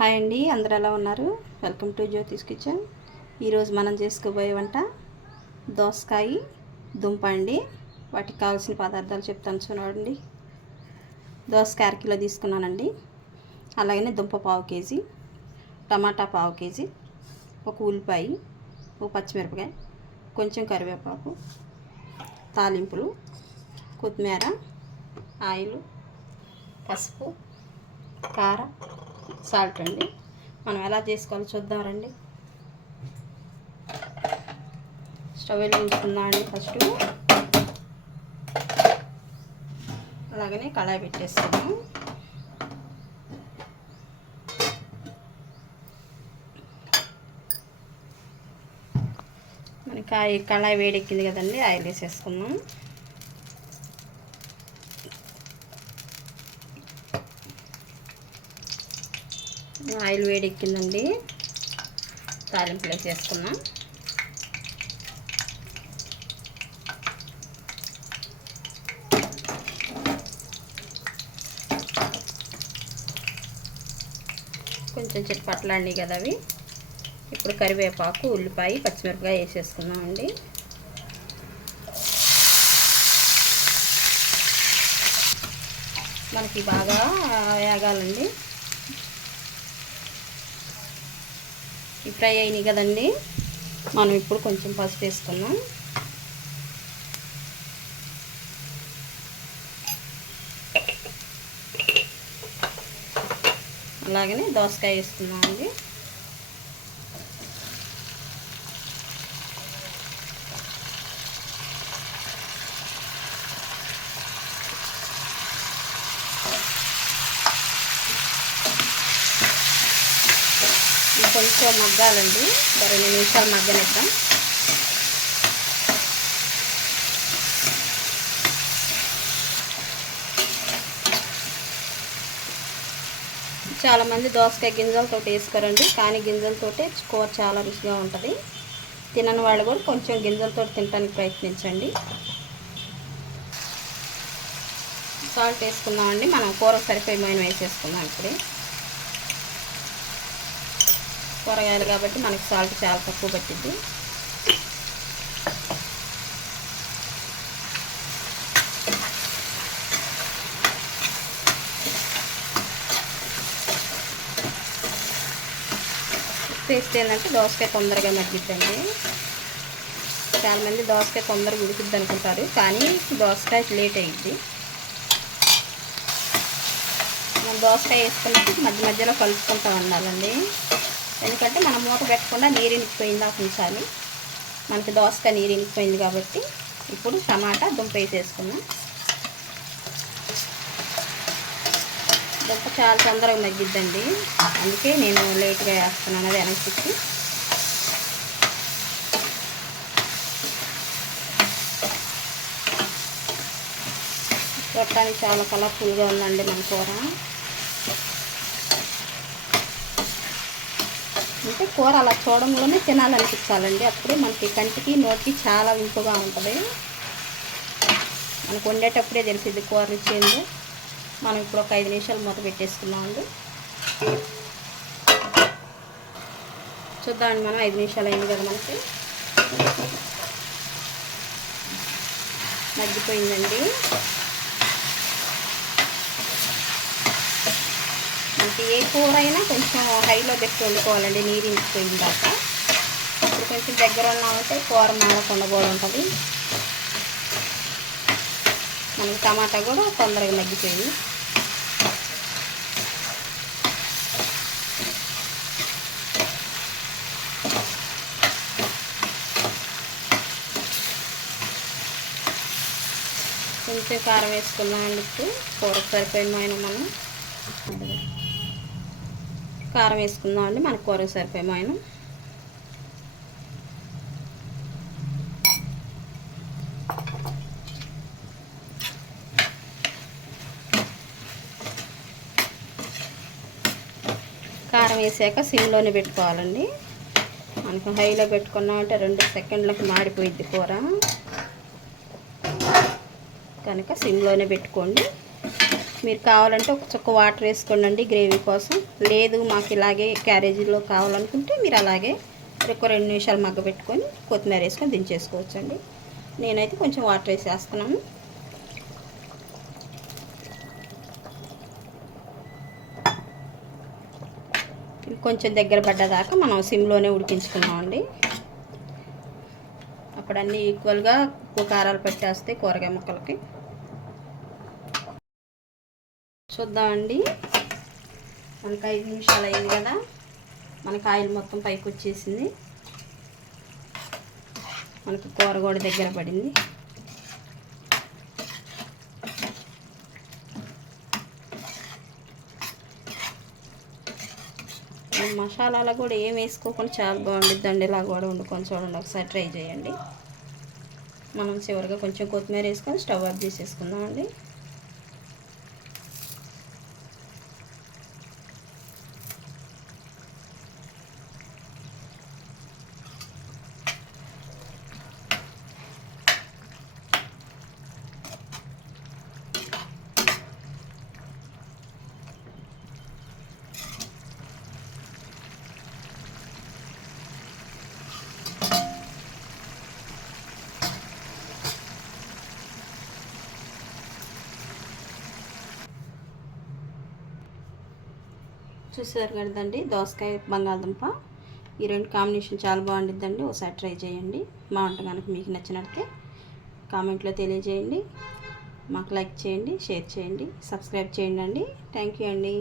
Hi అండి, అందరూ ఎలా ఉన్నారు? Welcome to Jyothish kitchen. ఈరోజు మనం చేసుకోబోయే వంట దోసకాయ దుంప అండి. వాటికి కావాల్సిన పదార్థాలు చెప్తాను చూడండి. దోసకాయ అరకిలో తీసుకున్నానండి. అలాగనే దుంప పావు కేజీ, టమాటా పావు కేజీ, ఒక ఉల్లిపాయ, ఒక పచ్చిమిరపకాయ, కొంచెం కరివేపాకు, తాలింపులు, కొత్తిమీర, ఆయిల్, పసుపు, కారం, సాల్ట్ అండి. మనం ఎలా చేసుకోవాలో చూద్దాం రండి. స్టవ్ వెలిగించుకుందాం అండి. ఫస్ట్ అలాగనే కళాయి పెట్టేస్తాము. మనకి కళాయి వేడెక్కింది కదండి, ఆయిల్ వేసేసుకుందాం. ఆయిల్ వేడెక్కిందండి, తాలింపులు వేసేసుకున్నాం. కొంచెం చిట్పట్లాండి కదా అవి. ఇప్పుడు కరివేపాకు, ఉల్లిపాయ, పచ్చిమిరపకాయ వేసేసుకున్నామండి. మనకి బాగా వేగాలండి. ఫ్రై అయినాయి కదండి, మనం ఇప్పుడు కొంచెం పసుపు వేసుకున్నాం. అలాగనే దోసకాయ వేసుకున్నాం అండి. కొంచెం మగ్గాలండి, 2 నిమిషాలు మగ్గనిద్దాం. చాలామంది దోసకాయ గింజలతో వేసుకోరండి, కానీ గింజలతో కూర చాలా రుచిగా ఉంటుంది. తినని వాళ్ళు కూడా కొంచెం గింజలతో తినడానికి ప్రయత్నించండి. సాల్ట్ వేసుకుందామండి. మనం కూర సరిపోయిన వేసేసుకుందాం. ఇప్పుడే కూరగాయలు కాబట్టి మనకి సాల్ట్ చాలా తక్కువ పట్టింది. వేస్తే ఏంటంటే దోసకాయ తొందరగా మగ్గిద్దండి. చాలామంది దోసకాయ తొందరగా ఉడుకుద్ది అనుకుంటారు, కానీ దోసకాయ లేట్ అయ్యిద్ది. మనం దోసకాయ వేసుకున్నప్పుడు మధ్య మధ్యలో కలుపుకుంటూ ఉండాలండి. ఎందుకంటే మనం మూత పెట్టకుండా నీరు ఇనికిపోయిందా ఉంచాలి. మనకి దోసకాయ నీరు ఇనికిపోయింది కాబట్టి ఇప్పుడు టమాటా దుంప వేసేసుకున్నాం. దుంప చాలా తొందరగా మగ్గిద్దండి, అందుకే నేను లేట్గా వేస్తున్నాను. అది వెనక్కి చూడటానికి చాలా కలర్ఫుల్గా ఉందండి మన కూర. అంటే కూర అలా చూడంలోనే తినాలనిపించాలండి, అప్పుడే మనకి కంటికి నోటికి చాలా ఇంపుగా ఉంటుంది. మనకు వండేటప్పుడే తెలిసింది కూర రుచి ఏందో. మనం ఇప్పుడు ఒక 5 నిమిషాలు మూత పెట్టేసుకున్నామండి. చూద్దామండి, మనం 5 నిమిషాలు అయింది కదా, మనకి మగ్గిపోయిందండి. మనకి ఏ కూర అయినా కొంచెం హైలో పెట్టి వండుకోవాలండి, నీరు ఇంకిపోయిన దాకా. ఇప్పుడు కొంచెం దగ్గర ఉన్నామంటే కూర మాడకుండా కూడా ఉంటుంది. మనకి టమాటా కూడా తొందరగా మగ్గిపోయింది. కొంచెం కారం వేసుకున్నామండి. ఇప్పుడు కూరకు సరిపోయిన మనం కారం వేసుకుందామండి. మన కూరకు సరిపోయిన కారం వేసాక సిమ్లోనే పెట్టుకోవాలండి. మనకు హైలో పెట్టుకున్నామంటే 2 సెకండ్లకు మాడిపోయిద్ది కూర, కనుక సిమ్లోనే పెట్టుకోండి. మీరు కావాలంటే ఒక చుక్క వాటర్ వేసుకోండి గ్రేవీ కోసం. లేదు మాకు ఇలాగే క్యారేజీలో కావాలనుకుంటే మీరు అలాగే ఒక 2 నిమిషాలు మగ్గబెట్టుకొని కొత్తిమీర వేసుకొని దించేసుకోవచ్చండి. నేనైతే కొంచెం వాటర్ వేసేస్తున్నాను. కొంచెం దగ్గర పడ్డదాకా మనం సిమ్లోనే ఉడికించుకున్నామండి. అప్పుడు అన్నీ ఈక్వల్గా ఉప్పు కారాలు పెట్టేస్తే కూరగాయ ముక్కలకి. చూద్దామండి. మనకు 5 నిమిషాలు అయింది కదా, మనకు ఆయిల్ మొత్తం పైకి వచ్చేసింది. మనకు కూర కూడా దగ్గర పడింది. మసాలాలో కూడా ఏం వేసుకోకుండా చాలా బాగుండిద్దండి. ఇలా కూడా వండుకొని చూడండి, ఒకసారి ట్రై చేయండి. మనం చివరిగా కొంచెం కొత్తిమీర వేసుకొని స్టవ్ ఆఫ్ చేసేసుకుందామండి. చూసారు కదండి, దోసకాయ బంగాళదుంప. ఈ రెండు కాంబినేషన్ చాలా బాగుండిద్దండి. ఒకసారి ట్రై చేయండి. మా వంట కనుక మీకు నచ్చినట్లయితే కామెంట్లో తెలియజేయండి. మాకు లైక్ చేయండి, షేర్ చేయండి, సబ్స్క్రైబ్ చేయండి అండి. థ్యాంక్ యూ అండి.